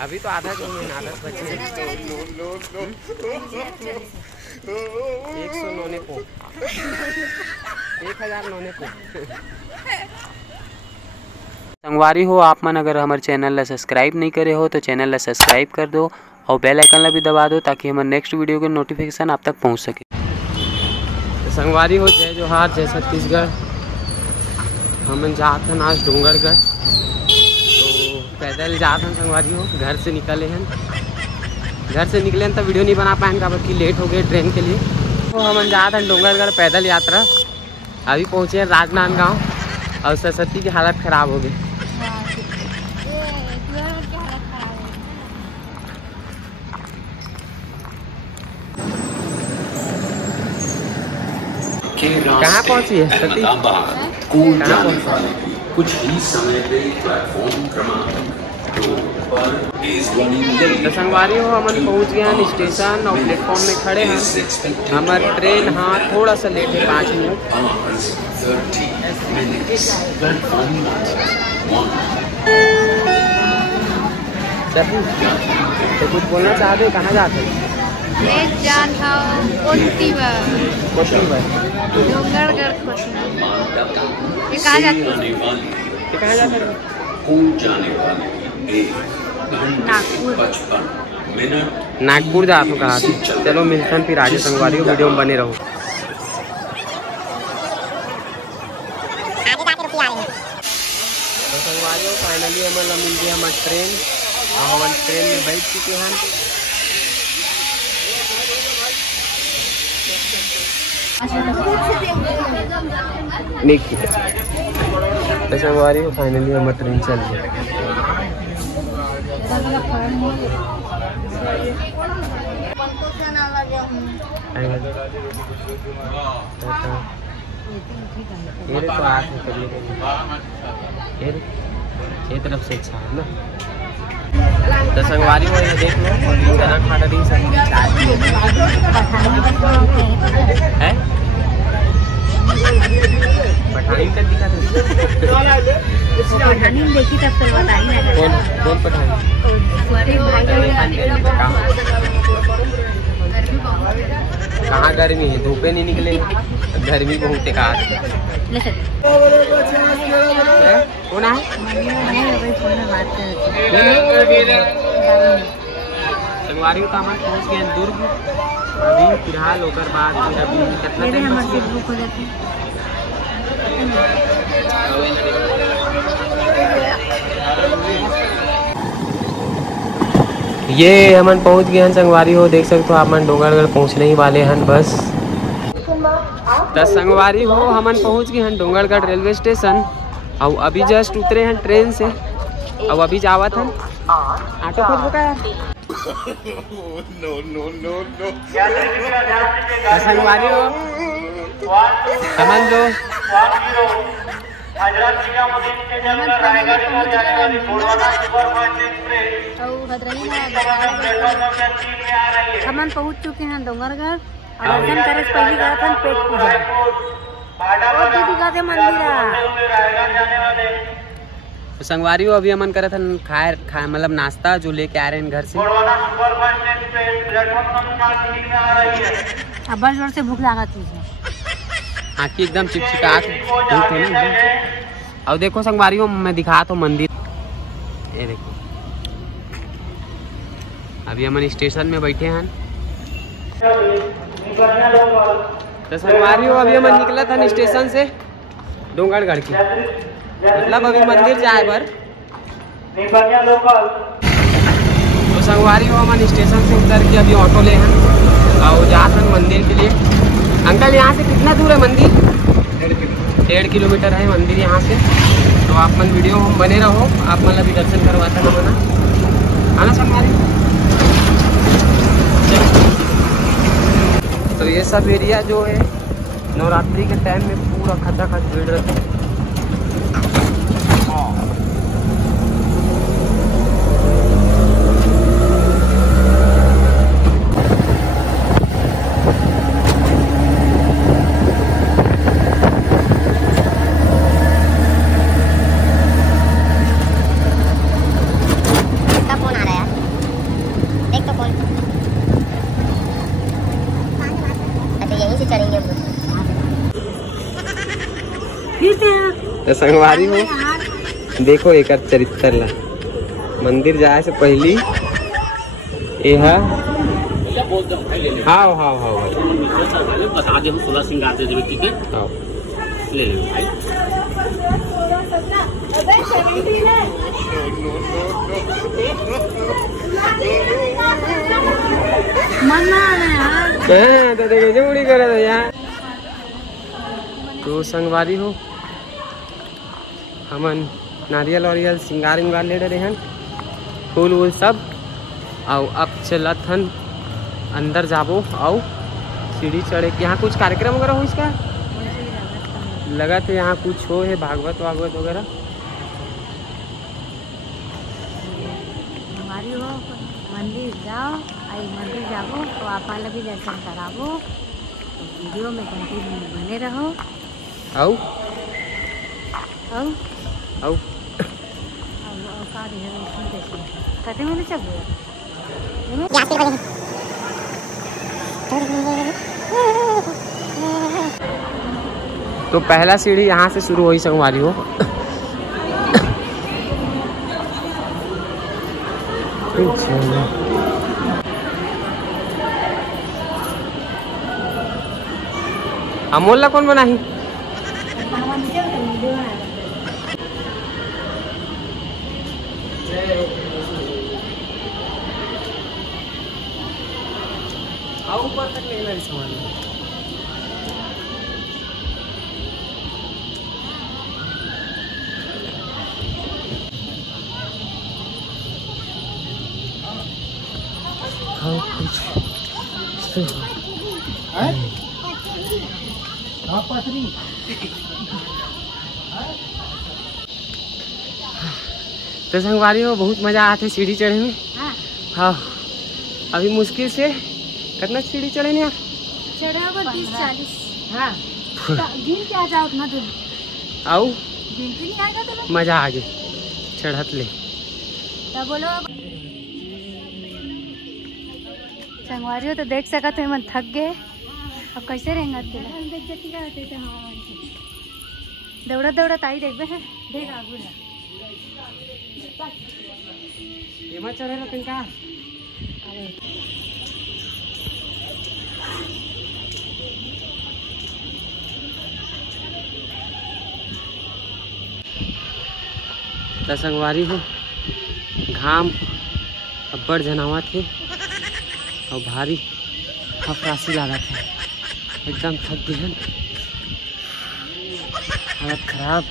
अभी तो आधा जो में आदत बचे हैं। 100 नौने को 1000 नौने को। संगवारी हो आप मन अगर हमारे चैनल ला सब्सक्राइब नहीं करे हो तो चैनल ला सब्सक्राइब कर दो और बेल आइकन ला भी दबा दो ताकि हमारे नेक्स्ट वीडियो के नोटिफिकेशन आप तक पहुंच सके। तो संगवारी हो जय जोहार जय छत्तीसगढ़। हम जात हन आज डोंगरगढ़, तो पैदल जात हन संगवारी हो। घर से निकले हैं तो वीडियो नहीं बना पाए काबर कि लेट हो गए ट्रेन के लिए। तो हम जात हन डोंगरगढ़ पैदल यात्रा। अभी पहुँचे राजनांदगांव और सरस्वती की हालत ख़राब हो गई। कहाँ पहुँची है सती? कुछ ही समय पे प्लेटफॉर्म क्रमांक 2 पर तो संगवारी हो हम पहुँच गए हैं स्टेशन और प्लेटफॉर्म में खड़े हैं। हमारी ट्रेन हाँ थोड़ा सा लेट है 5 मिनट। तो कुछ बोलना चाहते हो? कहाँ जाते हैं? कहाँ जाते नागपुर जा तो कहा थी। चलो मिलते हैं फिर आगे संगवारी हो, वीडियो में बने रहो। तो संगवारी हो फाइनली हमें मिल गई हमारी ट्रेन और हम ट्रेन में बैठ चुके हैं। तो संगवारी हो फाइनली हमारी ट्रेन चल गई। ये तो आठ ये तरफ से अच्छा है ना। तो संगवारी हो ये देख लो है पठानी का दिखा पठानी देखी तब फिर बताई। कौन पठानी? कहाँ गर्मी है? धूपे नहीं निकले, गर्मी बहुत है। कहाँ कौन है? संगवारी तो हम पहुँच गए दुर्ग। अभी फिलहाल होकर बाद अभी कितना टाइम बच गया? ये हमन पहुंच गए हैं संगवारी हो। देख सकते हो आप मन डोंगरगढ़ पहुंचने ही वाले हैं बस। तो संगवारी हो हमन पहुंच गए हैं डोंगरगढ़ रेलवे स्टेशन और अभी जस्ट उतरे हैं ट्रेन से और अभी जावत हैं ऑटो खोज का। संगवारी हो समझ लो हम पहुँच चुके हैं डोंगरगढ़ और दर्शन करे से पहले गए थे पेट पूजा मंदिर। तो संगवारी हो अभी हमन करे थे खाए मतलब नाश्ता जो लेके आ रहे हैं घर से। अब जोर से भूख लगा थी, आँखी एकदम चिपचिपा धूप है ना एकदम। और देखो संगवारी हो मैं दिखा तो मंदिर, ये देखो अभी हम स्टेशन में बैठे हैं। तो संगवारी हो अभी हम निकला था स्टेशन से डोंगरगढ़ की, मतलब अभी मंदिर जाए पर। तो संगवारी हो हम स्टेशन से उतर के अभी ऑटो ले हैं और जाते हैं मंदिर के लिए। अंकल यहाँ से कितना दूर है मंदिर? 1.5 किलोमीटर है मंदिर यहाँ से। तो आप मन वीडियो में बने रहो, आप मतलब भी दर्शन करवाता ना मना आना संगवारी। तो ये सब एरिया जो है नवरात्रि के टाइम में पूरा खचाखच भीड़ रहती है। फोन आ रहा है। तो संगवारी हो देखो एक चरित्र ला मंदिर जाए से पहली यह हाँ हाँ हाँ बता दे, हम 16 सिंगार दे देवे ठीक है। हाँ ले ले भाई। तो देखिए जुड़ी करे तो यहाँ तो संगवारी हो हमन नारियल वारियल सिंगार विंगार ले रहे हैं फूल वूल सब और अब चलत हन अंदर जाबो आओ सीढ़ी चढ़े यहाँ कुछ कार्यक्रम वगैरह हो इसका लगा तो यहाँ कुछ हो है भागवत वागवत वगैरह हमारी हो मंदिर जाओ आई मंदिर जाओ तो आप भी दर्शन कराबो वीडियो में कंटिन्यू बने रहो आओ आओ आओ का कते में चल तो पहला सीढ़ी यहाँ से शुरू हुई संगवारी हो अमोल ला कौन बनाही ऊपर तक नहीं लगी सामान तो संगवारी हो बहुत मजा आते सीढ़ी चढ़े में। हाँ अभी मुश्किल से कितना सीढ़ी चढ़े नहीं आप चढ़े होगा 30-40। हाँ दिन क्या जाओ उतना दूर आओ गिनती नहीं आएगा तो मजा आ गई चढ़त ले तब बोलो संगवारी हो तो देख सका तो मन थक गए अब कैसे रहेंगे दौड़ा दौड़ा ताई देखबे है देख आगू एमा चढ़े रहते का संगवारी हो घाम अब्बड़ जनावा थे और भारी हफरासी लगा था एकदम थक गए हालत खराब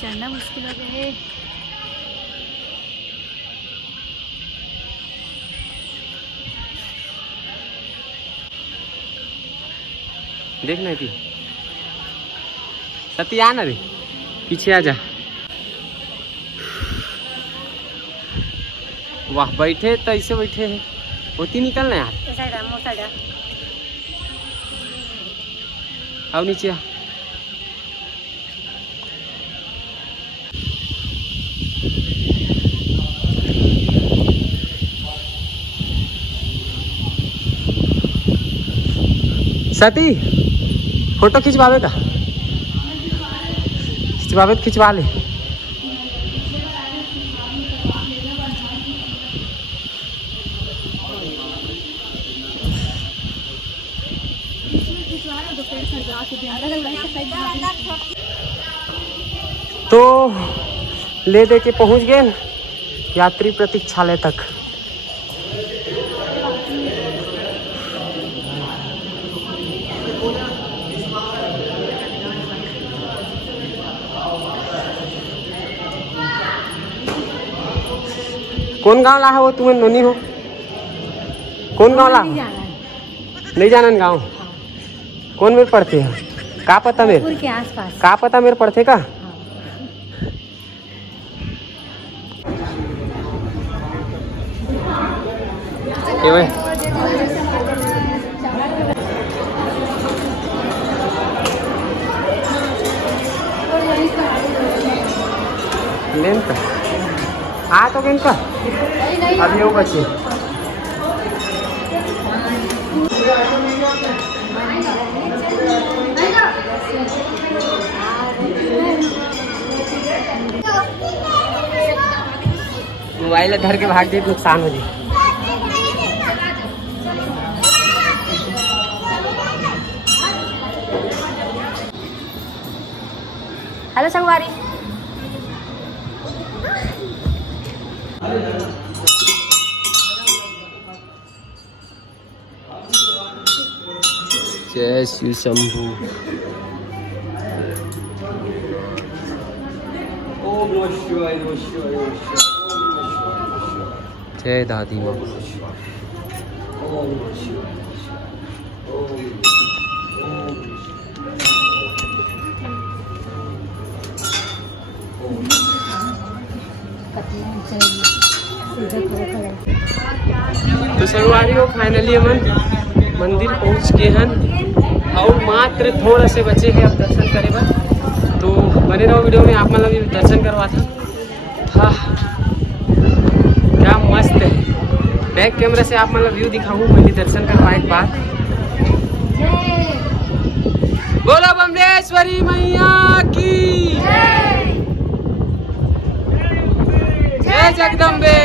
चढ़ना मुश्किल हो गया है। देखना थी सती आ ना रे पीछे आ जा वाह बैठे तो ऐसे बैठे हैं होती निकलना यार आओ नीचे आ सती फोटो खिंचवावे का खिंचवावे तो खिंचवा ले तो ले दे के पहुंच गए यात्री प्रतीक्षालय तक। कौन गांव ला है वो तुम्हें नोनी हो कौन गांव ला नहीं जानन गांव कौन में पढ़ते हैं का पता मेरे के आसपास का पता मेरे पढ़ते का लेंथ आ तो गेंद का अभी वो बचे मोबाइल धर के भाग दे नुकसान हो जाए। हेलो संगवारी। जय शिव शंभू। जय दादी माँ। तो संगवारी हो फाइनली हम मंदिर पहुंच के हैं और मात्र थोड़ा से बचे हैं अब दर्शन करे बस। तो बने रहो वीडियो में, आप मतलब भी दर्शन करवा था क्या मस्त है। बैक कैमरा से आप मतलब व्यू दिखाऊं, पहले दर्शन करवाए एक बात। बोला बमलेश्वरी मैया की जय जगदम्बे।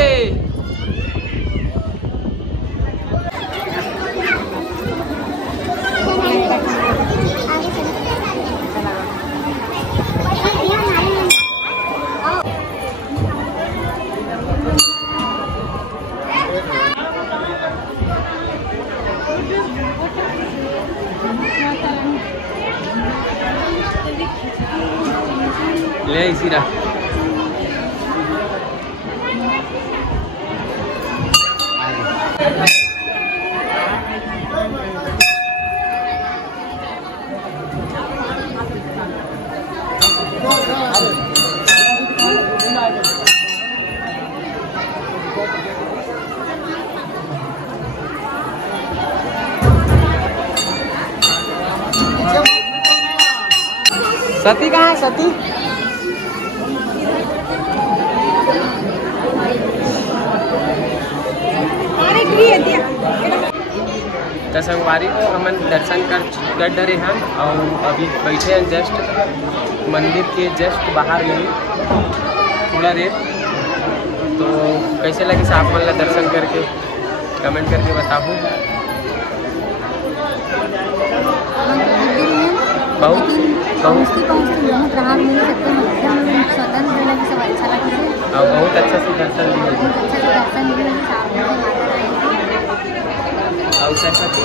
ले इसी रहा सती कहाँ है सती? तो संगवारी को हम दर्शन कर डरे हैं और अभी बैठे हैं जस्ट मंदिर के जस्ट बाहर में थोड़ा देर। तो कैसे लगे साहब मन दर्शन करके कमेंट करके बताओ। बहुत अच्छा से दर्शन और सरस्वती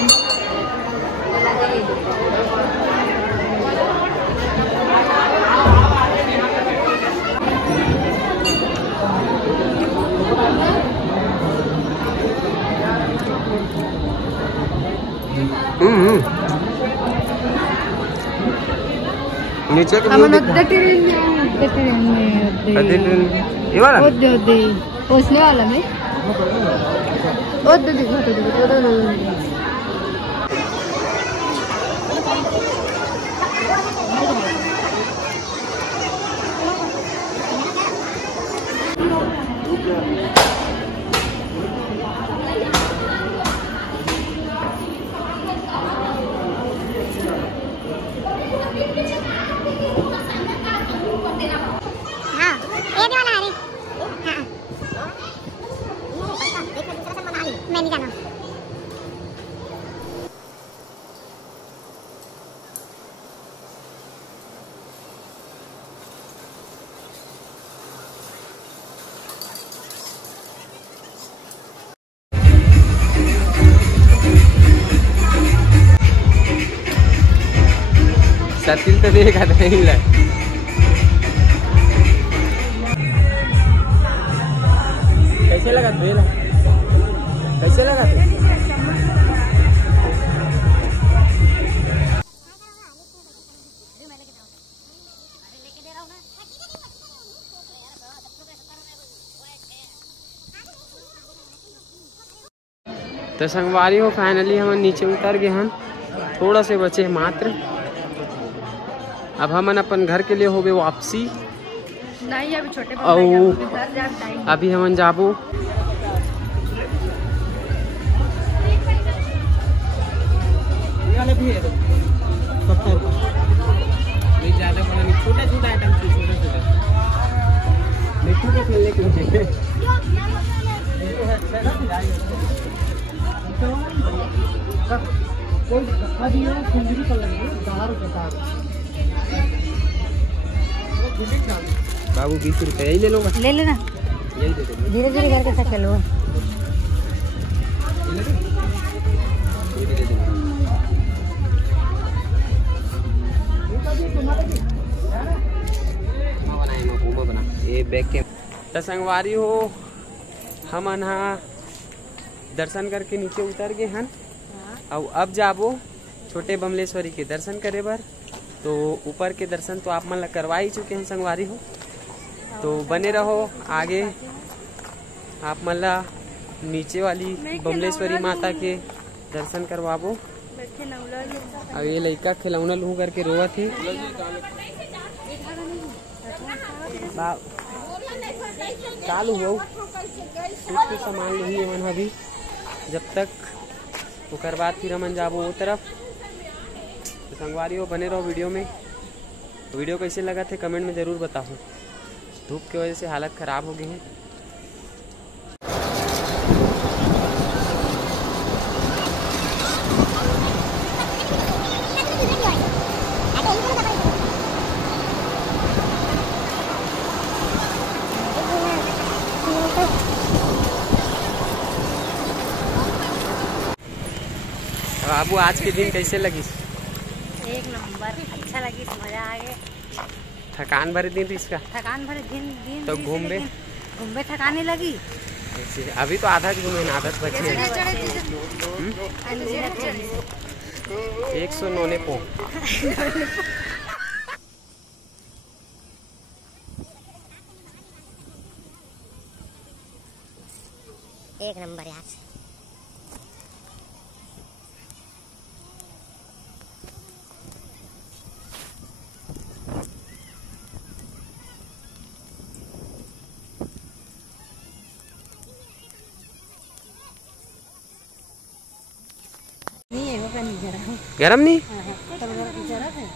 नीचे के पहुँचने वाला में मैं नहीं जाना। सतिल तो देखा नहीं लग। कैसे लगा तुझे? कैसे लगा तुझे? तो संगवारी हो फाइनली हम नीचे उतर गए हैं, थोड़ा से बचे मात्र। अब हम अपन घर के लिए हो गए वापसी नहीं, अभी छोटे और अभी हम जाबो ज़्यादा बड़ा नहीं, छोटा छोटा आइटम, छोटा छोटा मिट्टी को खेलने के लिए बाबू 20 रुपये यही ले लो, ले लेना, यही दे दो। धीरे धीरे करके सब चलो। ये बैग के तो संगवारी हो हम यहाँ दर्शन करके नीचे उतर गए हैं और अब जाबो छोटे बमलेश्वरी के दर्शन करे बर। तो ऊपर के दर्शन तो आप मन ला करवा ही चुके हैं संगवारी हो, तो बने रहो आगे आप मन ला नीचे वाली बमलेश्वरी माता के दर्शन करवाबो। अब ये लड़का खिलौना लूँ करके रोवा थी। चालू हो कुछ सामान नहीं मन अभी, जब तक ओकर बाद फिर हमन जाबो वो तरफ। तो संगवारी हो बने रहो वीडियो में। वीडियो कैसे लगा थे कमेंट में ज़रूर बताओ। धूप की वजह से हालत ख़राब हो गई है। बाबू आज के दिन कैसे लगी? एक नंबर, अच्छा लगी, मजा आ गया। थकान भरे दिन इसका? थकान भरे दिन तो घूमे थकाने लगी। अभी तो आधा घूमे, आदत बची है। 109 पो एक नंबर यार। नहीं है वो पानी गरम नहीं? जरा है।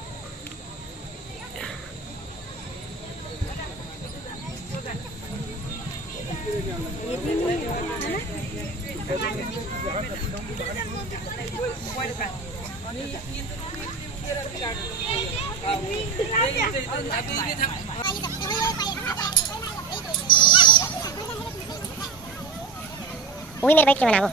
वही मेरे बैठ के बनाओ।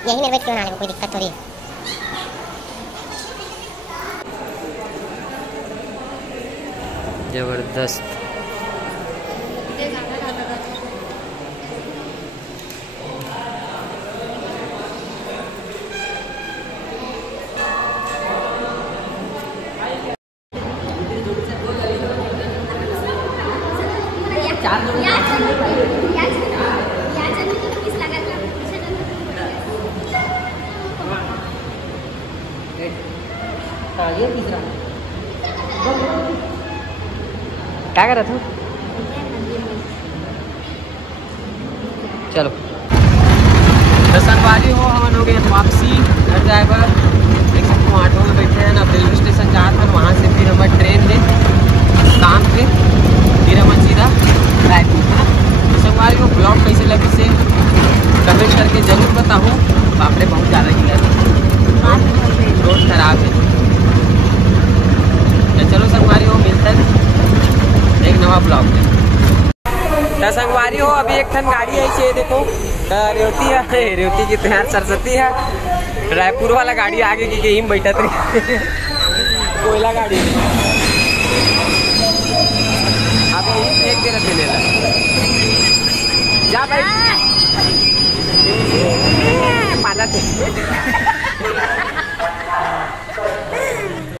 यही मेरे बैठ के बना ले, कोई दिक्कत थोड़ी है। जबरदस्त। ये तीसरा क्या कर रहा था? चलो दर्शनबाजी हो हमन हो गए वापसी घर जाए पर। देख सकते हो ऑटो में बैठे हैं ना, रेलवे स्टेशन जा कर वहाँ से फिर हमारे ट्रेन ले काम पे, फिर हमन सीधा रायपुर है। दर्शनबाजी हो ब्लॉग कैसे लगे से कमेंट करके जरूर बताओ। बापरे बहुत ज़्यादा ही है, रोड खराब है। तो चलो संगवारी हो मिलता है एक नवा ब्लॉग में। तो संगवारी हो अभी एक ठन गाड़ी आई है, देखो रेवती है, रेवती की तैयार सरस्वती है। रायपुर वाला गाड़ी आगे की यहीं बैठा थी कोयला गाड़ी।